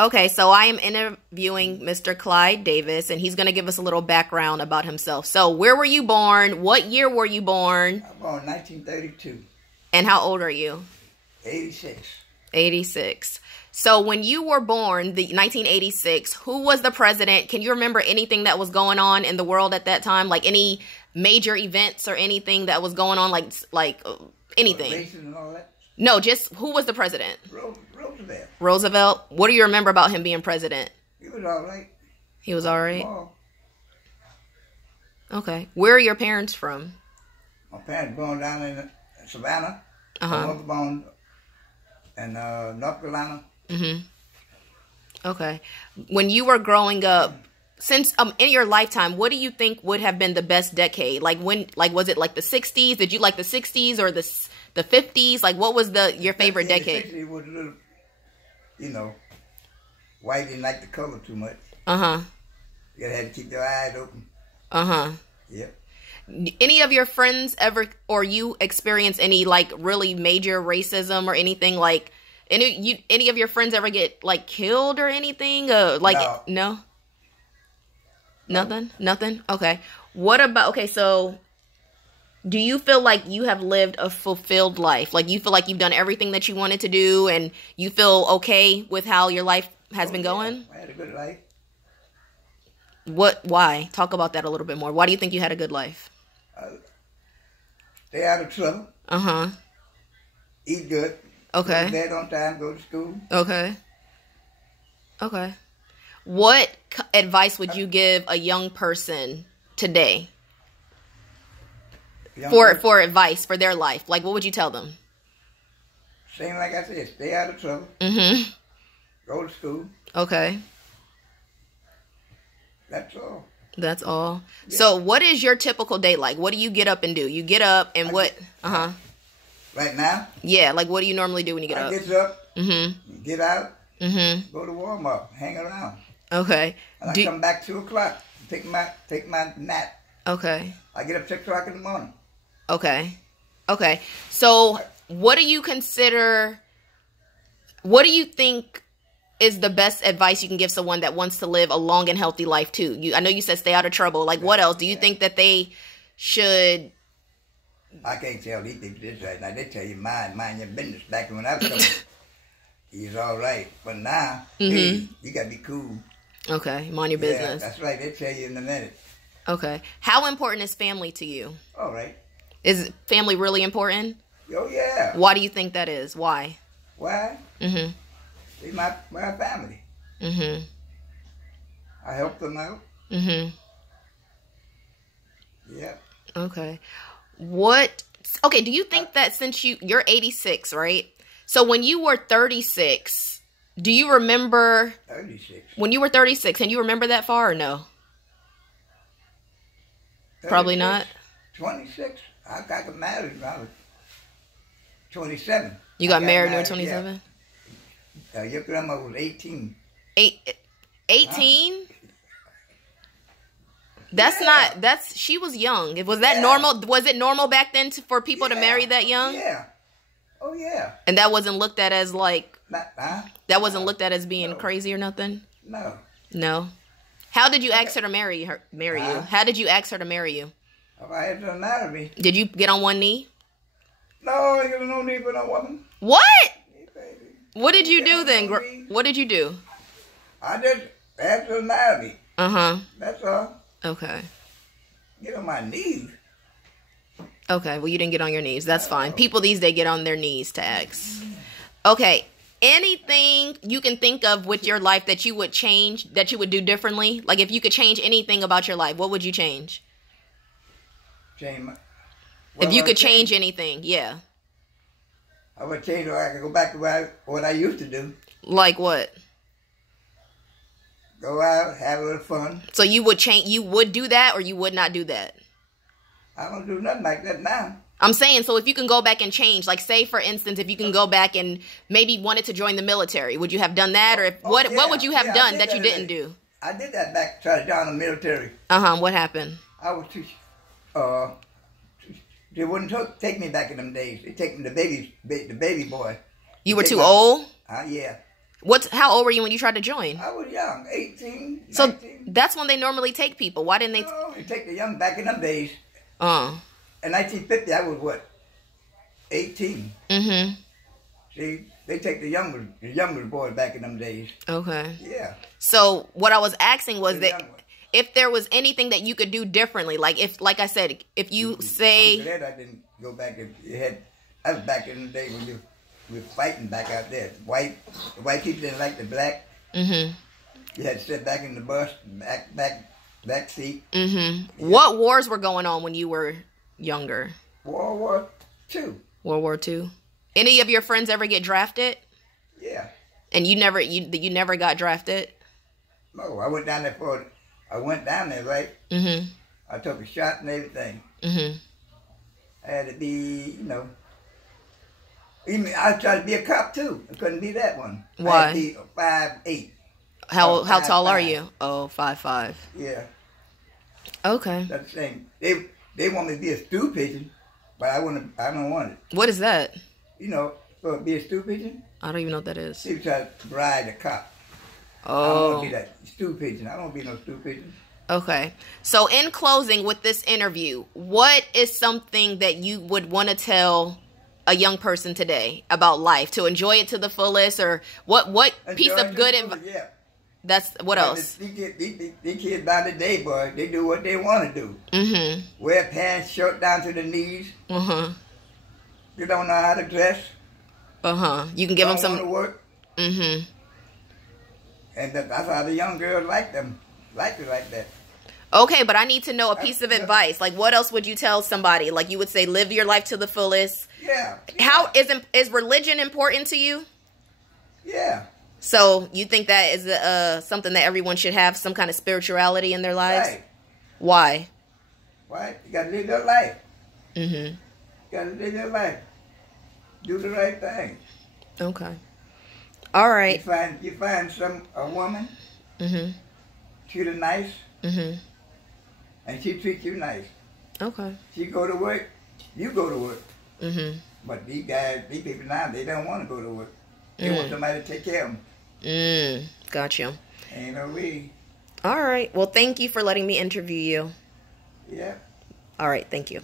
Okay, so I am interviewing Mr. Clyde Davis, and he's going to give us a little background about himself. So, where were you born? What year were you born? I was born in 1932. And how old are you? 86. 86. So, when you were born, the 1986, who was the president? Can you remember anything that was going on in the world at that time? Like any major events or anything that was going on, like anything? Racing and all that. No, just who was the president? Roosevelt. Roosevelt. What do you remember about him being president? He was all right. He was all right? Small. Okay. Where are your parents from? My parents born down in Savannah. My mother born in North Carolina. Okay. When you were growing up, since in your lifetime, what do you think would have been the best decade? Like was it like the 60s? Did you like the 60s or the 50s? Like what was your favorite decade? The 60s was a little, white didn't like the color too much. You had to keep your eyes open. Yep. Any of your friends ever or you experience any like really major racism or anything like any of your friends ever get like killed or anything? No. Nothing? Okay. What about, so do you feel like you have lived a fulfilled life? Like you feel like you've done everything that you wanted to do and you feel okay with how your life has been going? I had a good life. Why? Talk about that a little bit more. Why do you think you had a good life? Stay out of trouble. Eat good. Okay. Go to bed on time, go to school. Okay. What advice would you give a young person today for advice for their life? Like, what would you tell them? Same like I said, stay out of trouble. Go to school. Okay. That's all. That's all. Yeah. So, what is your typical day like? What do you get up and do? You get up and what? Right now? Yeah, like what do you normally do when you get up? I get up. Get out. Go to Walmart. Hang around. Okay. And I come back 2 o'clock. Take my nap. Okay. I get up 6 o'clock in the morning. Okay. So, what do you consider? What do you think is the best advice you can give someone that wants to live a long and healthy life too? I know you said stay out of trouble. Like, what else do you think that they should? I can't tell these people this right now. They tell you mind your business. Back when I was coming, he's all right, but now hey, you gotta be cool. Okay, mind your business. That's right. They tell you in a minute. Okay, how important is family to you? All right. Is family really important? Oh yeah. Why do you think that is? Why? Why? They're my family. I help them out. Yep. Okay. Okay, do you think that since you're 86, right? So when you were 36, do you remember 36? When you were 36, can you remember that far or no? 36, probably not. 26. I got married when I was 27. You got married when you were 27? Yeah. Your grandma was 18. 18? She was young. Was that normal? Was it normal back then for people to marry that young? Yeah. Oh, yeah. And that wasn't looked at as like, that wasn't looked at as being No. crazy or nothing? No. How did you ask her to marry you? How did you ask her to marry you? If I had to marry me. Did you get on one knee? No, I got no need for no woman. What? Hey, baby. What did you do then? What did you do? I just asked her to marry me. That's all. Okay. Get on my knees. Okay, well, you didn't get on your knees. That's fine. People these days get on their knees to ask. Okay, anything you can think of with your life that you would change, that you would do differently? Like, if you could change anything about your life, what would you change? If you could change anything, yeah. I would change, or I could go back to what I used to do. Like what? Go out, have a little fun. So you would do that, or you would not do that? I don't do nothing like that now. I'm saying, so if you can go back and change, like say for instance, if you can go back and maybe wanted to join the military, would you have done that? Or what would you have done that you didn't do? I did that back, tried to join the military. What happened? I was too, they wouldn't take me back in them days. They take me the baby boy. You were too old? Yeah. How old were you when you tried to join? I was young, 18, So 19. that's when they normally take people. Why didn't they? No, you take the young back in them days. Uh. In 1950, I was what? 18. Mm-hmm. See, they take the younger boys back in them days. Okay. Yeah. So what I was asking was The that young ones. if there was anything that you could do differently, like I said, if you I'm say, glad I didn't go back. I was back in the day when you were fighting back out there. The white people didn't like the black. mm-hmm, You had to sit back in the bus, back seat. mm-hmm. Yeah. What wars were going on when you were younger? World War II. World War II. Any of your friends ever get drafted? Yeah. And you never got drafted? No, I went down there right? Mm-hmm. I took a shot and everything. Mm-hmm. I had to be, even I tried to be a cop too. I couldn't be that one. Why? I had to be 5'8". How tall are 5'5". you? Oh, 5'5". Yeah, Okay. that's the thing. They want me to be a stool pigeon, but I don't want it. What is that? So be a stool pigeon. I don't even know what that is. People try to bribe a cop. I don't Oh. want to be that stool pigeon. I don't want to be no stool pigeon. Okay. So in closing with this interview, what is something that you would want to tell a young person today about life, to enjoy it to the fullest, or what piece of good advice? Yeah. That's what else? These kids by the day, boy, they do what they want to do. Mm-hmm. Wear pants short down to the knees. Uh-huh. You don't know how to dress. Uh-huh. You can give them Don't want to some. work. Mm-hmm. And that's how the young girls like them. Like it like that. Okay, but I need to know a piece of advice. Like, what else would you tell somebody? Like, you would say, live your life to the fullest. Yeah. How is religion important to you? Yeah. So you think that is something that everyone should have, some kind of spirituality in their lives? Right. Why? Right. You got to live your life. Mm-hmm. You got to live your life. Do the right thing. Okay. All right. You find a woman, Mm-hmm. treat her nice, Mm-hmm. and she treats you nice. Okay. She go to work, you go to work. Mm-hmm. But these people now, they don't want to go to work. They want somebody to take care of them. Gotcha. Ain't no way. All right. Well, thank you for letting me interview you. Yeah. All right. Thank you.